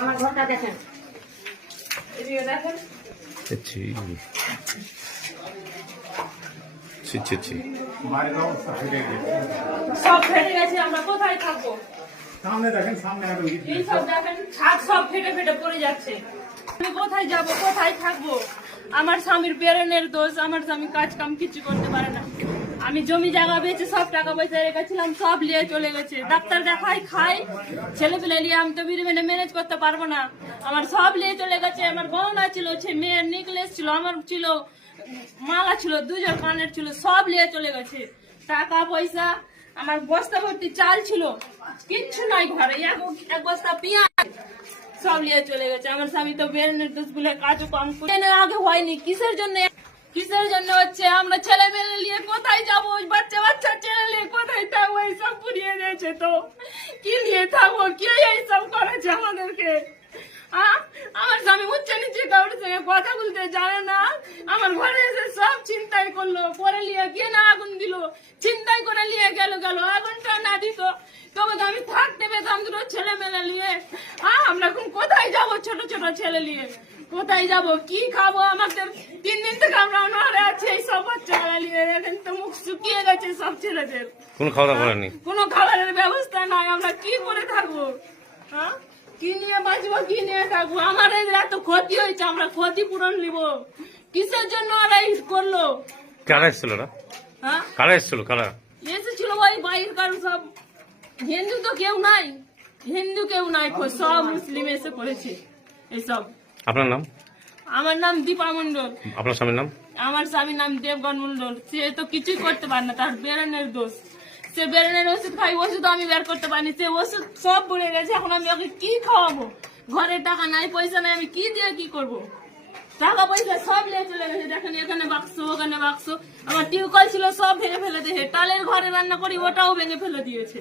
আমার ঘরটা দেখেন, সব ফেটে গেছে। আমরা কোথায় থাকবো? সামনে দেখেন, সামনে এই সব দেখেন, ছাদ সব ফেটে ফেটে পড়ে যাচ্ছে। আমি কোথায় যাব, কোথায় থাকবো? আমার স্বামীর বেরেনের দোষ, আমার স্বামী কাজ কাম কিছু করতে পারে না। আমি জমি জায়গা বেচে সব টাকা পয়সা রেখেছিলাম, সব নিয়ে চলে গেছে। ডাক্তার দেখাই খাই, ছেলে পেলে নিয়ে আমি তো বিরিমেনে ম্যানেজ করতে পারবো না। আমার সব নিয়ে চলে গেছে। আমার গহনা ছিল, মেয়ের নেকলেস ছিল, আমার ছিল মালা ছিল, দুজন কানের ছিল, সব নিয়ে চলে গেছে। টাকা পয়সা, আমার বস্তা ভর্তি চাল ছিল, কিচ্ছু নাই ঘরে, এক বস্তা পেঁয়াজ সব নিয়ে চলে গেছে। আমার স্বামী তো বেরেনের দোষ বলে কাজও কম করে আগে হয়নি। কিসের জন্য হচ্ছে? আমরা ছেলে মেয়ে নিয়ে কোথায় যাবো? ওই বাচ্চা ছেলে নিয়ে কোথায় থাকবো? এইসব পুড়িয়ে দিয়েছে তো কি নিয়ে থাকবো? কে এইসব করেছে আমাদেরকে? আমার স্বামী উচ্চে নিচে কাউর সঙ্গে কথা বলতে জানে না। আমার ঘরে এসে সব চিন্তাই করলো, পরে নিয়ে গিয়ে না আগুন দিল, চিন্তাই করে নিয়ে গেল। আগুনটা না দিত তবে তো আমি থাকতে পেতাম দুটো ছেলে মেলে নিয়ে। আমরা এখন কোথায় যাব? ছোট ছোট ছেলে নিয়ে কোথায় যাব? কি খাবো? আমাদের 3 দিন থেকে আমরা অনাহারে আছি। এই সব বাচ্চারা নিয়ে এখন তো মুখ শুকিয়ে গেছে সব ছেলেদের। কোনো খাওয়া দাওয়া করেনি, কোনো খাবারের ব্যবস্থা নাই। আমরা কি করে থাকবো? কি নিয়ে বাঁচবো, কি নিয়ে থাকবো? আমার এত ক্ষতি হয়েছে, আমরা ক্ষতিপূরণ নিব। কিসের জন্য ওরা করলো? কারা এসেছিল? কারা এসেছিল? কারা এসেছিল? ওই বাইরের কারণ সব। হিন্দু তো কেউ নাই, সব মুসলিম এসে করেছে এইসব। আপনার নাম? আমার নাম দীপা মন্ডল। আপনার স্বামীর নাম? আমার স্বামীর নাম দেবগণ মন্ডল। সে তো কিছুই করতে পারে না, তার বেরেনের দোষ। সে বেরেনের ওষুধ খাই, ওষুধ আমি বের করতে পারিনি। সে ওষুধ সব পড়ে গেছে। এখন আমি ওকে কি খাওয়াবো? ঘরে টাকা নাই, পয়সা নাই, আমি কি দিয়ে কি করবো? টাকা পয়সা সব নিয়ে চলে গেছে। দেখেন এখানে বাক্স, ওখানে বাক্স। আমার টিউবকল ছিল, সব ভেঙে ফেলে দিয়েছে। টালের ঘরে রান্না করি, ওটাও ভেঙে ফেলে দিয়েছে।